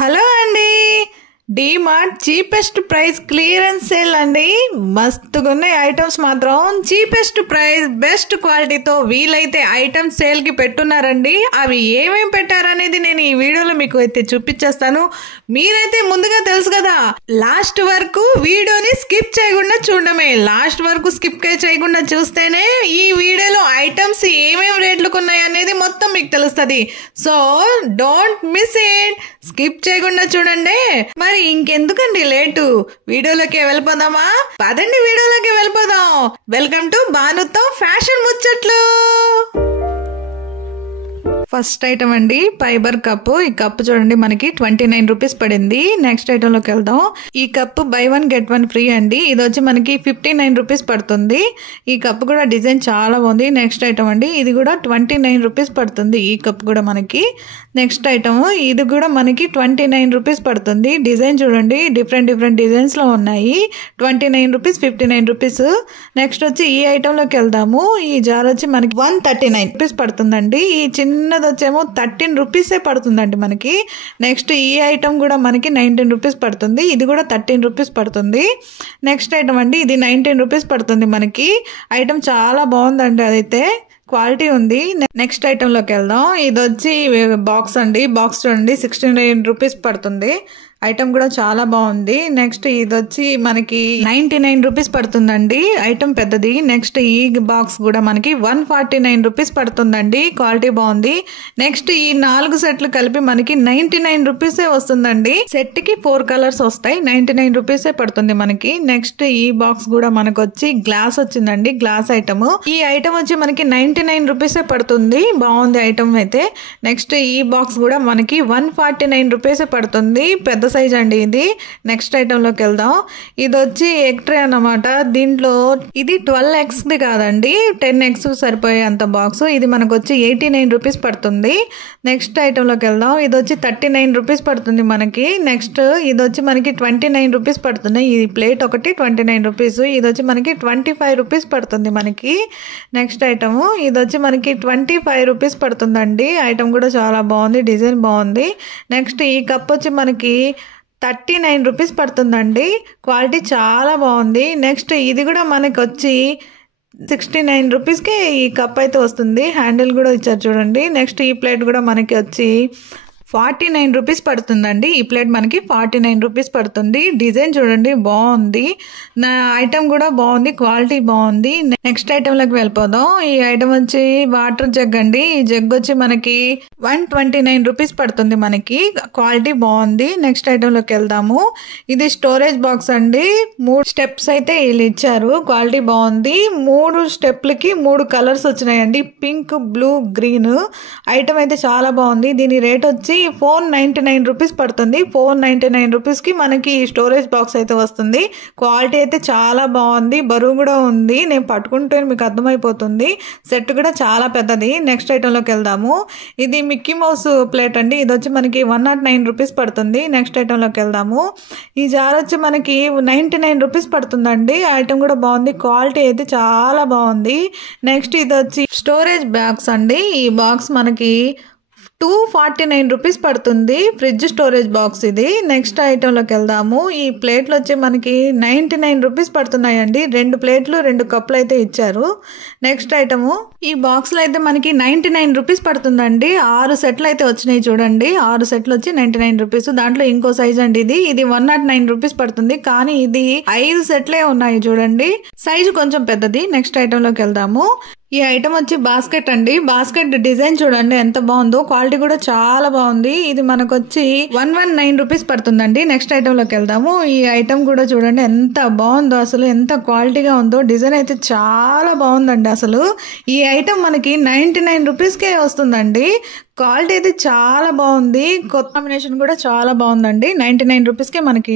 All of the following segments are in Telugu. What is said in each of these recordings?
హలో అండి, DMart cheapest price clearance sale అండి. మస్తుగా ఉన్నాయి ఐటమ్స్, మాత్రం చీపెస్ట్ ప్రైస్ బెస్ట్ క్వాలిటీతో వీలైతే ఐటమ్స్ సేల్కి పెట్టున్నారండి. అవి ఏమేమి పెట్టారనేది నేను ఈ వీడియోలో మీకు అయితే చూపించేస్తాను. మీరైతే ముందుగా తెలుసు కదా, లాస్ట్ వరకు వీడియోని స్కిప్ చేయకుండా చూడడమే. లాస్ట్ వరకు స్కిప్ చేయకుండా చూస్తేనే ఈ వీడియోలో ఐటమ్స్ ఏమేమి రేట్లకు ఉన్నాయి అనేది మొత్తం మీకు తెలుస్తుంది. So don't miss it, skip చేయకుండా చూడండి. మరి ఇంకెందుకండి లేటు, వీడియోలోకి వెళ్ళిపోదామా? పదండి వీడియోలోకి వెళ్ళిపోదాం. వెల్కమ్ టు భానుతో ఫ్యాషన్ ముచ్చట్లు. ఫస్ట్ ఐటమ్ అండి, ఫైబర్ కప్పు. ఈ కప్పు చూడండి మనకి 29 రూపీస్ పడింది. నెక్స్ట్ ఐటమ్ లోకి వెళ్దాం. ఈ కప్పు బై 1 గెట్ 1 ఫ్రీ అండి. ఇది వచ్చి మనకి 59 రూపీస్ పడుతుంది. ఈ కప్పు కూడా డిజైన్ చాలా బాగుంది. నెక్స్ట్ ఐటమ్ అండి, ఇది కూడా 29 రూపీస్ పడుతుంది. ఈ కప్పు కూడా మనకి. నెక్స్ట్ ఐటమ్, ఇది కూడా మనకి 29 రూపీస్ పడుతుంది. డిజైన్ చూడండి, డిఫరెంట్ డిజైన్స్ లో ఉన్నాయి. 29 రూపీస్, 59 రూపీస్. నెక్స్ట్ వచ్చి ఈ ఐటమ్ లోకి వెళ్దాము. ఈ జార్ వచ్చి మనకి 139 రూపీస్ పడుతుందండి. ఈ చిన్న వచ్చేమో 13 రూపీసే పడుతుందండి మనకి. నెక్స్ట్ ఈ ఐటమ్ కూడా మనకి 19 రూపీస్ పడుతుంది. ఇది కూడా 13 రూపీస్ పడుతుంది. నెక్స్ట్ ఐటమ్ అండి, ఇది 19 రూపీస్ పడుతుంది మనకి. ఐటమ్ చాలా బాగుందండి, అదైతే క్వాలిటీ ఉంది. నెక్స్ట్ ఐటమ్ లోకి వెళ్దాం. ఇది వచ్చి బాక్స్ అండి. బాక్స్ చూడండి 69 రూపీస్ పడుతుంది. ఐటమ్ కూడా చాలా బాగుంది. నెక్స్ట్ ఇది వచ్చి మనకి 99 రూపీస్ పడుతుందండి. ఐటమ్ పెద్దది. నెక్స్ట్ ఈ బాక్స్ కూడా మనకి 149 రూపీస్ పడుతుందండి. క్వాలిటీ బాగుంది. నెక్స్ట్ ఈ 4 సెట్లు కలిపి మనకి 99 రూపీసే వస్తుందండి. సెట్ కి 4 కలర్స్ వస్తాయి. 99 రూపీసే పడుతుంది మనకి. నెక్స్ట్ ఈ బాక్స్ కూడా మనకు వచ్చి గ్లాస్ వచ్చిందండి, గ్లాస్ ఐటమ్. ఈ ఐటమ్ వచ్చి మనకి 99 రూపీసే పడుతుంది. బాగుంది ఐటమ్ అయితే. నెక్స్ట్ ఈ బాక్స్ కూడా మనకి 149 రూపీసే పడుతుంది. పెద్ద సైజ్ అండి ఇది. నెక్స్ట్ ఐటమ్ లోకి వెళ్దాం. ఇది వచ్చి ఎగ్ ట్రే అన్నమాట. దీంట్లో ఇది 12x ది కాదండి, 10x సరిపోయే అంత బాక్స్. ఇది మనకు వచ్చి 89 రూపీస్ పడుతుంది. నెక్స్ట్ ఐటమ్ లోకి వెళ్దాం. ఇది వచ్చి 39 రూపీస్ పడుతుంది మనకి. నెక్స్ట్ ఇది వచ్చి మనకి 29 రూపీస్ పడుతుంది. ఈ ప్లేట్ ఒకటి 29 రూపీస్. ఇది వచ్చి మనకి 25 రూపీస్ పడుతుంది మనకి. నెక్స్ట్ ఐటమ్, ఇది వచ్చి మనకి 25 రూపీస్ పడుతుందండి. ఐటమ్ కూడా చాలా బాగుంది, డిజైన్ బాగుంది. నెక్స్ట్ ఈ కప్ వచ్చి మనకి 39 రూపీస్ పడుతుందండి. క్వాలిటీ చాలా బాగుంది. నెక్స్ట్ ఇది కూడా మనకి వచ్చి 69 రూపీస్కి ఈ కప్ అయితే వస్తుంది. హ్యాండిల్ కూడా ఇచ్చారు చూడండి. నెక్స్ట్ ఈ ప్లేట్ కూడా మనకి వచ్చి 49 రూపీస్ పడుతుందండి. ఈ ప్లేట్ మనకి 49 రూపీస్ పడుతుంది. డిజైన్ చూడండి బాగుంది. నా ఐటమ్ కూడా బాగుంది, క్వాలిటీ బాగుంది. నెక్స్ట్ ఐటమ్ లోకి వెళ్ళిపోదాం. ఈ ఐటమ్ వచ్చి వాటర్ జగ్ అండి. ఈ జగ్ వచ్చి మనకి 129 రూపీస్ పడుతుంది మనకి. క్వాలిటీ బాగుంది. నెక్స్ట్ ఐటమ్ లోకి వెళ్దాము. ఇది స్టోరేజ్ బాక్స్ అండి. 3 స్టెప్స్ అయితే వీళ్ళు ఇచ్చారు. క్వాలిటీ బాగుంది. 3 స్టెప్లకి 3 కలర్స్ వచ్చినాయండి, పింక్, బ్లూ, గ్రీన్. ఐటమ్ అయితే చాలా బాగుంది. దీని రేట్ వచ్చి 499 రూపీస్ పడుతుంది. 499 రూపీస్కి మనకి స్టోరేజ్ బాక్స్ అయితే వస్తుంది. క్వాలిటీ అయితే చాలా బాగుంది, బరువు కూడా ఉంది. నేను పట్టుకుంటే మీకు అర్థమైపోతుంది. సెట్ కూడా చాలా పెద్దది. నెక్స్ట్ ఐటెంలోకి వెళ్దాము. ఇది మిక్కీ మౌస్ ప్లేట్ అండి. ఇది వచ్చి మనకి 109 రూపీస్ పడుతుంది. నెక్స్ట్ ఐటెంలోకి వెళ్దాము. ఈ జార్ వచ్చి మనకి 99 రూపీస్ పడుతుందండి. ఐటమ్ కూడా బాగుంది, క్వాలిటీ అయితే చాలా బాగుంది. నెక్స్ట్ ఇది వచ్చి స్టోరేజ్ బాక్స్ అండి. ఈ బాక్స్ మనకి 249 రూపీస్ పడుతుంది. ఫ్రిడ్జ్ స్టోరేజ్ బాక్స్ ఇది. నెక్స్ట్ ఐటెంలోకి వెళ్దాము. ఈ ప్లేట్లు వచ్చి మనకి 99 రూపీస్ పడుతున్నాయండి. 2 ప్లేట్లు 2 కప్పులు అయితే ఇచ్చారు. నెక్స్ట్ ఐటము, ఈ బాక్స్లో అయితే మనకి 99 రూపీస్ పడుతుందండి. 6 సెట్లు అయితే వచ్చినాయి చూడండి. 6 సెట్లు వచ్చి 99 రూపీస్. దాంట్లో ఇంకో సైజ్ అండి ఇది. ఇది 109 రూపీస్ పడుతుంది. కానీ ఇది 5 సెట్లే ఉన్నాయి చూడండి. సైజు కొంచెం పెద్దది. నెక్స్ట్ ఐటెంలోకి వెళ్దాము. ఈ ఐటమ్ వచ్చి బాస్కెట్ అండి. బాస్కెట్ డిజైన్ చూడండి ఎంత బాగుందో, క్వాలిటీ కూడా చాలా బాగుంది. ఇది మనకు వచ్చి 119 రూపీస్ పడుతుందండి. నెక్స్ట్ ఐటమ్ లోకి వెళ్దాము. ఈ ఐటమ్ కూడా చూడండి ఎంత బాగుందో, అసలు ఎంత క్వాలిటీగా ఉందో. డిజైన్ అయితే చాలా బాగుందండి అసలు. ఈ ఐటమ్ మనకి 99 రూపీస్కే వస్తుందండి. క్వాలిటీ అయితే చాలా బాగుంది. కొత్త కాంబినేషన్ కూడా చాలా బాగుందండి. 99 రూపీస్కే మనకి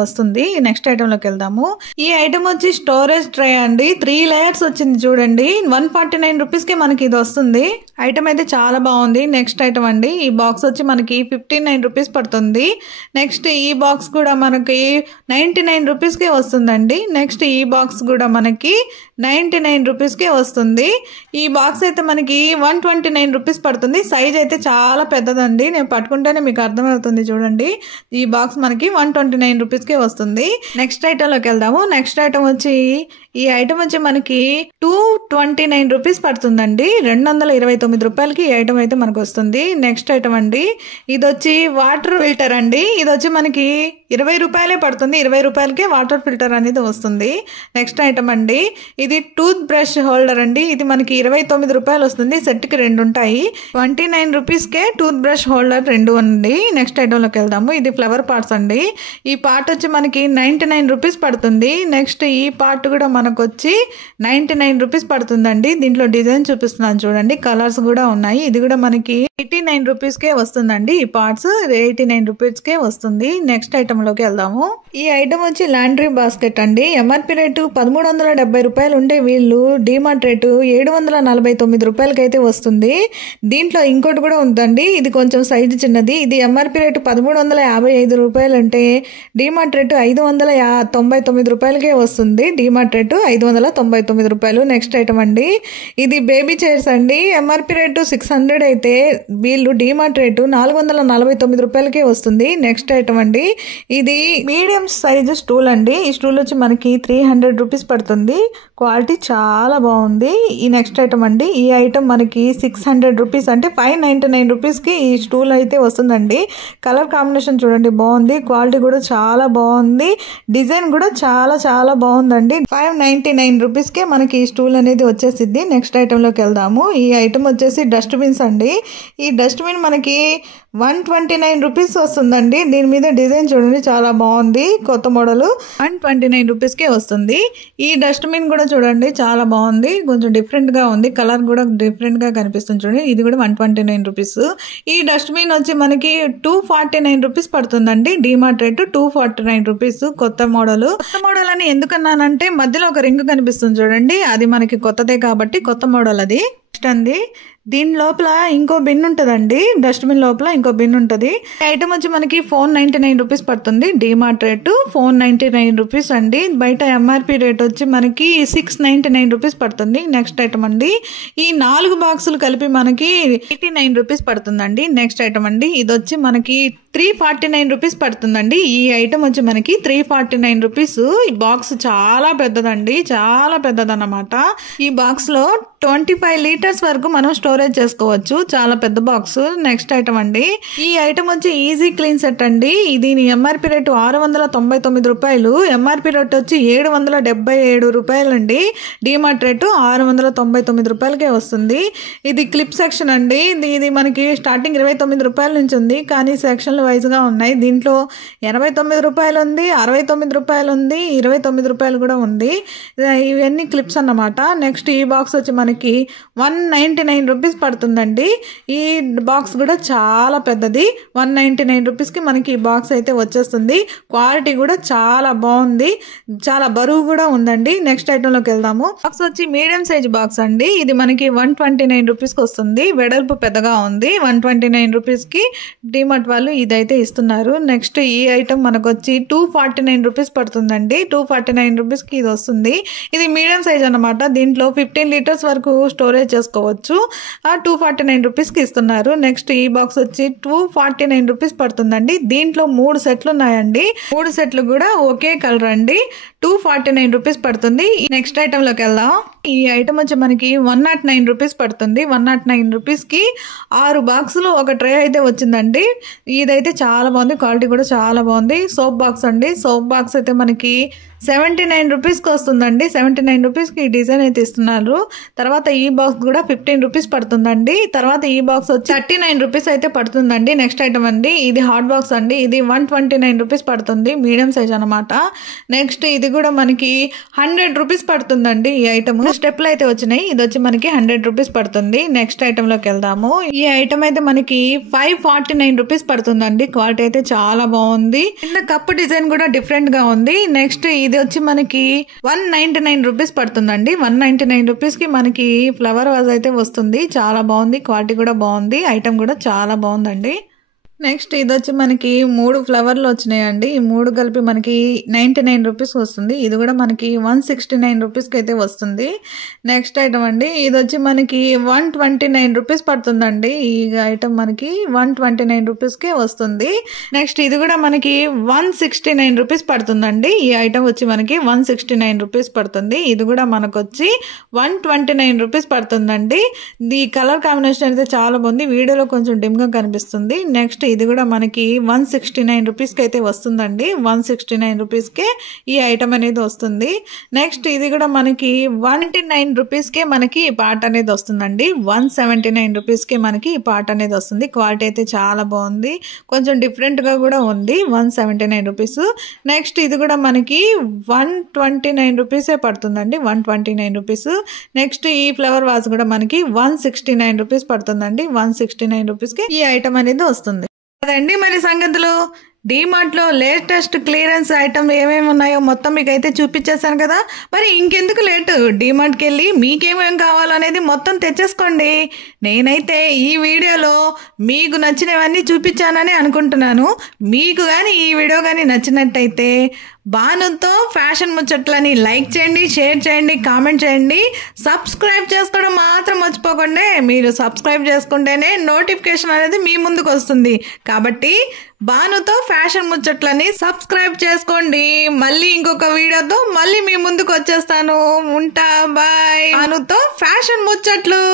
వస్తుంది. నెక్స్ట్ ఐటెంలోకి వెళ్దాము. ఈ ఐటమ్ వచ్చి స్టోరేజ్ ట్రే అండి. 3 లేయర్స్ వచ్చింది చూడండి. 149 రూపీస్కే మనకి ఇది వస్తుంది. ఐటమ్ అయితే చాలా బాగుంది. నెక్స్ట్ ఐటమ్ అండి. ఈ బాక్స్ వచ్చి మనకి 59 రూపీస్ పడుతుంది. నెక్స్ట్ ఈ బాక్స్ కూడా మనకి 99 రూపీస్కే వస్తుందండి. నెక్స్ట్ ఈ బాక్స్ కూడా మనకి 99 రూపీస్కే వస్తుంది. ఈ బాక్స్ అయితే మనకి 129 రూపీస్ పడుతుంది. సైజ్ సైజ్ అయితే చాలా పెద్దదండి, నేను పట్టుకుంటేనే మీకు అర్థమవుతుంది చూడండి. ఈ బాక్స్ మనకి 129 రూపీస్కే వస్తుంది. నెక్స్ట్ ఐటెంలోకి వెళ్దాము. నెక్స్ట్ ఐటమ్ వచ్చి ఈ ఐటమ్ వచ్చి మనకి 229 రూపీస్ పడుతుందండి. 229 రూపాయలకి ఈ ఐటమ్ అయితే మనకు వస్తుంది. నెక్స్ట్ ఐటమ్ అండి, ఇది వచ్చి వాటర్ ఫిల్టర్ అండి. ఇది వచ్చి మనకి 20 రూపాయలే పడుతుంది. 20 రూపాయలకే వాటర్ ఫిల్టర్ అనేది వస్తుంది. నెక్స్ట్ ఐటమ్ అండి, ఇది టూత్ బ్రష్ హోల్డర్ అండి. ఇది మనకి 29 రూపాయలు వస్తుంది. సెట్కి 2 ఉంటాయి. 29 రూపీస్కే టూత్ బ్రష్ హోల్డర్ 2 అండి. నెక్స్ట్ ఐటమ్లోకి వెళ్దాము. ఇది ఫ్లవర్ పార్ట్స్ అండి. ఈ పార్ట్ వచ్చి మనకి 99 రూపీస్ పడుతుంది. నెక్స్ట్ ఈ పార్ట్ కూడా మనకు వచ్చి 99 రూపీస్ పడుతుందండి. దీంట్లో డిజైన్ చూపిస్తున్నాను చూడండి, కలర్స్ కూడా ఉన్నాయి. ఇది కూడా మనకి 89 రూపీస్కే వస్తుందండి. ఈ పార్ట్స్ 89 రూపీస్కే వస్తుంది. నెక్స్ట్ ఐటమ్లోకి వెళ్దాము. ఈ ఐటమ్ వచ్చి లాండ్రీ బాస్కెట్ అండి. ఎంఆర్పి రేటు 1370 రూపాయలు ఉంటే వీళ్ళు డిమార్ట్ రేటు 749 రూపాయలకి అయితే వస్తుంది. దీంట్లో ఇంకోటి కూడా ఉందండి, ఇది కొంచెం సైజు చిన్నది. ఇది ఎంఆర్పి రేటు 1355 రూపాయలు అంటే డిమార్ట్ రేటు 599 రూపాయలకే వస్తుంది. డిమార్ట్ రేటు 599 రూపాయలు. నెక్స్ట్ ఐటమ్ అండి, ఇది బేబీ చైర్స్ అండి. ఎంఆర్పి రేటు 600 అయితే వీళ్ళు డిమార్ట్ రేటు 449 రూపాయలకే వస్తుంది. నెక్స్ట్ ఐటమ్ అండి, ఇది మీడియం సైజు స్టూల్ అండి. ఈ స్టూల్ వచ్చి మనకి 300 రూపీస్ పడుతుంది. క్వాలిటీ చాలా బాగుంది. ఈ నెక్స్ట్ ఐటమ్ అండి, ఈ ఐటమ్ మనకి 600 రూపీస్ అంటే 599 రూపీస్కి ఈ స్టూల్ అయితే వస్తుందండి. కలర్ కాంబినేషన్ చూడండి బాగుంది, క్వాలిటీ కూడా చాలా బాగుంది, డిజైన్ కూడా చాలా చాలా బాగుందండి. 599 రూపీస్కే మనకి ఈ స్టూల్ అనేది వచ్చేసిద్ది. నెక్స్ట్ ఐటెంలోకి వెళ్దాము. ఈ ఐటమ్ వచ్చేసి డస్ట్బిన్స్ అండి. ఈ డస్ట్బిన్ మనకి 129 రూపీస్ వస్తుందండి. దీని మీద డిజైన్ చూడండి చాలా బాగుంది, కొత్త మోడల్. 129 రూపీస్కే వస్తుంది. ఈ డస్ట్బిన్ కూడా చూడండి చాలా బాగుంది, కొంచెం డిఫరెంట్గా ఉంది, కలర్ కూడా డిఫరెంట్గా కనిపిస్తుంది చూడండి. ఇది కూడా 129 రూపీస్. ఈ డస్ట్బిన్ వచ్చి మనకి 249 రూపీస్ పడుతుందండి. DMart rate 249 rupees. కొత్త మోడల్. కొత్త మోడల్ అని ఎందుకన్నానంటే మధ్యలో ఒక రింగ్ కనిపిస్తుంది చూడండి, అది మనకి కొత్తదే కాబట్టి కొత్త మోడల్ అది. నెక్స్ట్ అండి, దీని లోపల ఇంకో బిన్ ఉంటుందండి. డస్ట్బిన్ లోపల ఇంకో బిన్ ఉంటుంది. ఐటమ్ వచ్చి మనకి 499 రూపీస్ పడుతుంది. డిమార్ట్ రేటు 499 రూపీస్ అండి. బయట ఎంఆర్పి రేట్ వచ్చి మనకి 699 రూపీస్ పడుతుంది. నెక్స్ట్ ఐటమ్ అండి, ఈ 4 బాక్సులు కలిపి మనకి 89 రూపీస్ పడుతుందండి. నెక్స్ట్ ఐటమ్ అండి, ఇది వచ్చి మనకి 349 రూపీస్ పడుతుందండి. ఈ ఐటమ్ వచ్చి మనకి 349 రూపీస్. ఈ బాక్స్ చాలా పెద్దదండి, చాలా పెద్దదన్నమాట. ఈ బాక్స్ లో 25 లీటర్స్ వరకు మనం స్టోరేజ్ చేసుకోవచ్చు. చాలా పెద్ద బాక్స్. నెక్స్ట్ ఐటమ్ అండి, ఈ ఐటమ్ వచ్చి ఈజీ క్లీన్ సెట్ అండి. దీని ఎంఆర్పి రేటు 699 రూపాయలు. ఎంఆర్పి రేట్ వచ్చి 777 రూపాయలు అండి. డిమార్ట్ రేటు 699 రూపాయలకే వస్తుంది. ఇది క్లిప్ సెక్షన్ అండి. ఇది మనకి స్టార్టింగ్ 29 రూపాయల నుంచి ఉంది, కానీ సెక్షన్లు వైజ్గా ఉన్నాయి. దీంట్లో 89 రూపాయలు ఉంది, 69 రూపాయలు ఉంది, 29 రూపాయలు కూడా ఉంది. ఇవన్నీ క్లిప్స్ అన్నమాట. నెక్స్ట్ ఈ బాక్స్ వచ్చి మనకి 199 రూపీస్ పడుతుందండి. ఈ బాక్స్ కూడా చాలా పెద్దది. 199 రూపీస్కి మనకి ఈ బాక్స్ అయితే వచ్చేస్తుంది. క్వాలిటీ కూడా చాలా బాగుంది, చాలా బరువు కూడా ఉందండి. నెక్స్ట్ ఐటెంలోకి వెళ్దాము. బాక్స్ వచ్చి మీడియం సైజ్ బాక్స్ అండి. ఇది మనకి 129 రూపీస్కి వస్తుంది. వెడల్పు పెద్దగా ఉంది. 129 రూపీస్కి డిమార్ట్ వాళ్ళు ఇదైతే ఇస్తున్నారు. నెక్స్ట్ ఈ ఐటమ్ మనకు వచ్చి 249 రూపీస్ పడుతుందండి. 249 రూపీస్కి ఇది వస్తుంది. ఇది మీడియం సైజ్ అన్నమాట. దీంట్లో 15 లీటర్స్ వరకు స్టోరేజ్ చేసుకోవచ్చు. 249 రూపీస్కి ఇస్తున్నారు. నెక్స్ట్ ఈ బాక్స్ వచ్చి 249 రూపీస్ పడుతుందండి. దీంట్లో 3 సెట్లు ఉన్నాయండి. 3 సెట్లు కూడా ఒకే కలర్ అండి. 249 రూపీస్ పడుతుంది. నెక్స్ట్ ఐటెంలోకి వెళ్దాం. ఈ ఐటమ్ వచ్చి మనకి 109 రూపీస్ పడుతుంది. 109 రూపీస్కి 6 బాక్సులు ఒక ట్రే అయితే వచ్చిందండి. ఇదైతే చాలా బాగుంది, క్వాలిటీ కూడా చాలా బాగుంది. సోప్ బాక్స్ అండి. సోప్ బాక్స్ అయితే మనకి 79 రూపీస్కి వస్తుందండి. 79 రూపీస్కి ఈ డిజైన్ అయితే ఇస్తున్నారు. తర్వాత ఈ బాక్స్ కూడా 15 రూపీస్ పడుతుందండి. తర్వాత ఈ బాక్స్ వచ్చి 39 రూపీస్ అయితే పడుతుందండి. నెక్స్ట్ ఐటమ్ అండి, ఇది హాట్ బాక్స్ అండి. ఇది 129 రూపీస్ పడుతుంది. మీడియం సైజ్ అనమాట. నెక్స్ట్ ఇది కూడా మనకి 100 రూపీస్ పడుతుందండి. ఈ ఐటమ్ స్టెప్లు అయితే వచ్చినాయి. ఇది వచ్చి మనకి 100 రూపీస్ పడుతుంది. నెక్స్ట్ ఐటమ్ లోకి వెళ్దాము. ఈ ఐటమ్ అయితే మనకి 549 రూపీస్ పడుతుందండి. క్వాలిటీ అయితే చాలా బాగుంది. కింద కప్ డిజైన్ కూడా డిఫరెంట్ గా ఉంది. నెక్స్ట్ ఇది వచ్చి మనకి 199 రూపీస్ పడుతుందండి. 199 రూపీస్ కి మనకి ఫ్లవర్ వాజ్ అయితే వస్తుంది. చాలా బాగుంది, క్వాలిటీ కూడా బాగుంది, ఐటమ్ కూడా చాలా బాగుందండి. నెక్స్ట్ ఇది వచ్చి మనకి 3 ఫ్లవర్లు వచ్చినాయండి. ఈ 3 కలిపి మనకి 99 రూపీస్ వస్తుంది. ఇది కూడా మనకి 169 రూపీస్కి అయితే వస్తుంది. నెక్స్ట్ ఐటమ్ అండి, ఇది వచ్చి మనకి 129 రూపీస్ పడుతుందండి. ఈ ఐటమ్ మనకి 129 రూపీస్కే వస్తుంది. నెక్స్ట్ ఇది కూడా మనకి 169 రూపీస్ పడుతుందండి. ఈ ఐటమ్ వచ్చి మనకి 169 రూపీస్ పడుతుంది. ఇది కూడా మనకు వచ్చి 129 రూపీస్ పడుతుందండి. ఈ కలర్ కాంబినేషన్ అయితే చాలా బాగుంది. వీడియోలో కొంచెం డిమ్గా కనిపిస్తుంది. నెక్స్ట్ ఇది కూడా మనకి 169 రూపీస్కి అయితే వస్తుందండి. 169 రూపీస్కే ఈ ఐటమ్ అనేది వస్తుంది. నెక్స్ట్ ఇది కూడా మనకి 199 రూపీస్కే మనకి ఈ పార్ట్ అనేది వస్తుందండి. 179 రూపీస్కే మనకి ఈ పార్ట్ అనేది వస్తుంది. క్వాలిటీ అయితే చాలా బాగుంది, కొంచెం డిఫరెంట్గా కూడా ఉంది. 179 రూపీస్. నెక్స్ట్ ఇది కూడా మనకి 129 రూపీసే పడుతుందండి. 129 రూపీస్. నెక్స్ట్ ఈ ఫ్లవర్ వాజ్ కూడా మనకి 169 రూపీస్ పడుతుందండి. 169 రూపీస్కి ఈ ఐటమ్ అనేది వస్తుంది అదండి. మరి సంగతులు డీమార్ట్లో లేటెస్ట్ క్లియరెన్స్ ఐటమ్ ఏమేమి ఉన్నాయో మొత్తం మీకు అయితే చూపించేశాను కదా. మరి ఇంకెందుకు లేటు, డీమార్ట్కి వెళ్ళి మీకేమేమి కావాలో అనేది మొత్తం తెచ్చేసుకోండి. నేనైతే ఈ వీడియోలో మీకు నచ్చినవన్నీ చూపించానని అనుకుంటున్నాను. మీకు కానీ ఈ వీడియో కానీ నచ్చినట్టయితే భానుతో ఫ్యాషన్ ముచ్చట్లని లైక్ చేయండి, షేర్ చేయండి, కామెంట్ చేయండి. సబ్స్క్రైబ్ చేసుకోవడం మాత్రం మర్చిపోకండి. మీరు సబ్స్క్రైబ్ చేసుకుంటేనే నోటిఫికేషన్ అనేది మీ ముందుకు వస్తుంది. కాబట్టి భానుతో ఫ్యాషన్ ముచ్చట్లని సబ్స్క్రైబ్ చేసుకోండి. మళ్ళీ ఇంకొక వీడియోతో మళ్ళీ మీ ముందుకు వచ్చేస్తాను. ఉంటా, బాయ్. భానుతో ఫ్యాషన్ ముచ్చట్లు.